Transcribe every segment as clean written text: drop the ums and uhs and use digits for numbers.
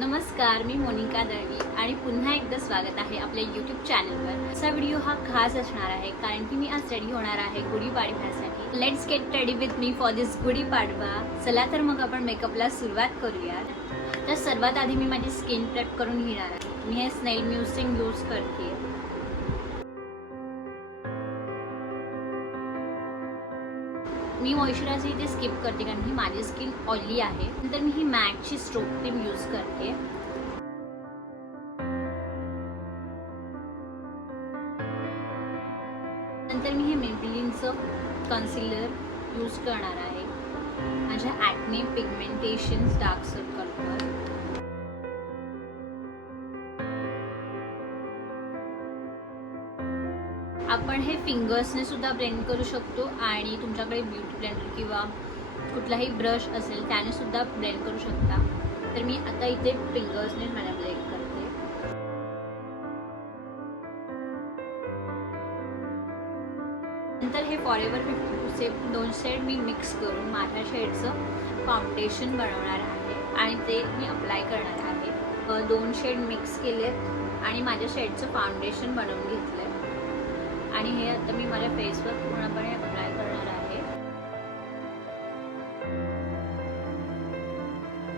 नमस्कार, मी मोनिका दळवी आणि पुन्हा एकदा स्वागत आहे आपल्या यूट्यूब चॅनलवर। असा व्हिडिओ हा खास असणार आहे कारण की मी आज रेडी होणार आहे गुढीपाडव्यासाठी। Let's get ready with me for this Gudi Padwa. चला तर मग आपण मेकअपला सुरुवात करूया। तर सर्वात आधी मी माझी स्किन प्रेप करून घेणार आहे। मी हे स्नेल म्यूसिंग यूज करते। मी मॉइश्चरायझर इथे स्किप करते कारण की माझी स्किन ऑइली आहे। नंतर मी ही मॅकची स्ट्रोक क्रीम यूज करते। नंतर मी हे मेबेलिनचं कन्सिलर यूज करणार आहे माझ्या ॲक्ने पिगमेंटेशन्स डार्क सर्कलवर। आपण हे फिंगर्सने सुद्धा ब्लेंड करू शकतो आणि तुमच्याकडे ब्युटी ब्लेंडर किंवा कुठलाही ब्रश असेल त्याने सुद्धा ब्लेंड करू शकता। तर मी आता इथे फिंगर्सने मला ब्लेंड करते। नंतर हे फॉरएव्हर 52चे 2 शेड मी मिक्स करून माझ्या शेडचं फाउंडेशन बनवणार आहे आणि ते मी अप्लाय करणार आहे। 2 शेड मिक्स केलेत आणि माझ्या शेडचं फाउंडेशन बनवून घेतलं आणि हे आता मी माझ्या फेसवर पूर्णपणे अप्लाय करणार आहे।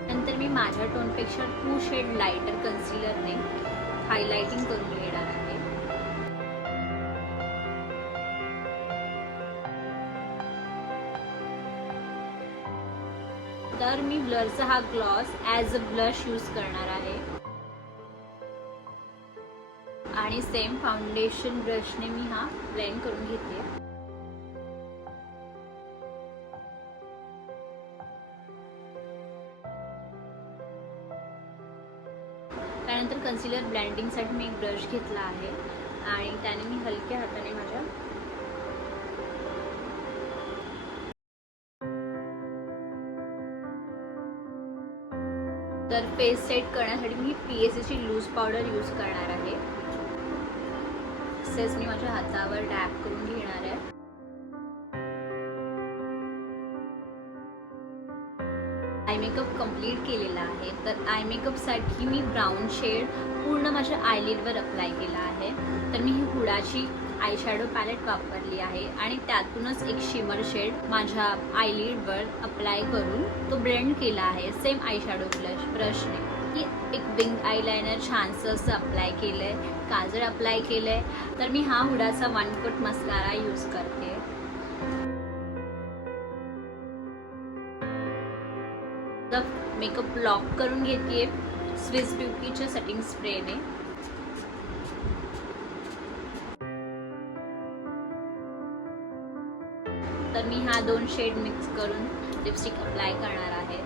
नंतर मी माझ्या टोनपेक्षा 2 शेड लाइटर कन्सिलरने हायलाइटिंग करून घेणार आहे। तर मी ब्लरचा हा gloss as a blush use करणार आहे आणि सेम फाउंडेशन ब्रशने मी हा ब्लेंड करून घेते। त्यानंतर कन्सिलर ब्लेंडिंगसाठी मी एक ब्रश घेतला आहे आणि त्याने मी हलक्या हाताने माझ्या तर फेस सेट करण्यासाठी मी PSAची लूज पावडर यूज करणार आहे। तसेच मी माझ्या हातावर डॅब करून घेणार आहे। आय मेकअप कंप्लीट केलेला आहे। तर आय मेकअपसाठी मी ब्राऊन शेड पूर्ण माझ्या आयलिडवर अप्लाय केला आहे। तर मी ही हुडाची आय शॅडो पॅलेट वापरली आहे आणि त्यातूनच एक शिमर शेड माझ्या आयलिडवर अप्लाय करून तो ब्लेंड केला आहे सेम आय शॅडो ब्रशने। एक बिंग आयलाइनर छानसं असं अप्लाय केलं आहे, काजळ अप्लाय केलं आहे। तर मी हा हुडाचा 1 कोट मस्कारा यूज करते। मेकअप लॉक करून घेते स्विस ब्युटीच्या सेटिंग स्प्रेने। तर मी हा 2 शेड मिक्स करून लिपस्टिक अप्लाय करणार आहे।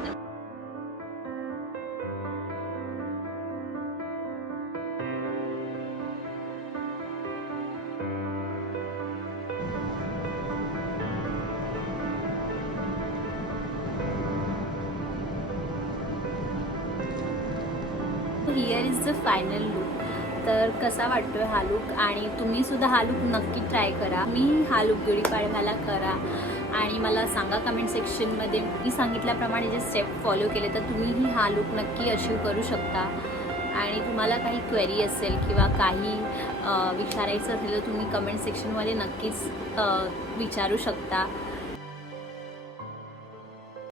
Here is the final look. तर कसा वाटतोय हा लुक आणि तुम्ही सुद्धा हा लुक नक्की ट्राय करा। मी हा लुक गुढीपाडव्याला करा आणि मला सांगा कमेंट सेक्शनमध्ये। मी सांगितल्याप्रमाणे जे स्टेप फॉलो केले तर तुम्हीही हा लुक नक्की अचीव करू शकता। आणि तुम्हाला काही क्वेरी असेल किंवा काही विचारायचं असेल तर तुम्ही कमेंट सेक्शनमध्ये नक्कीच विचारू शकता।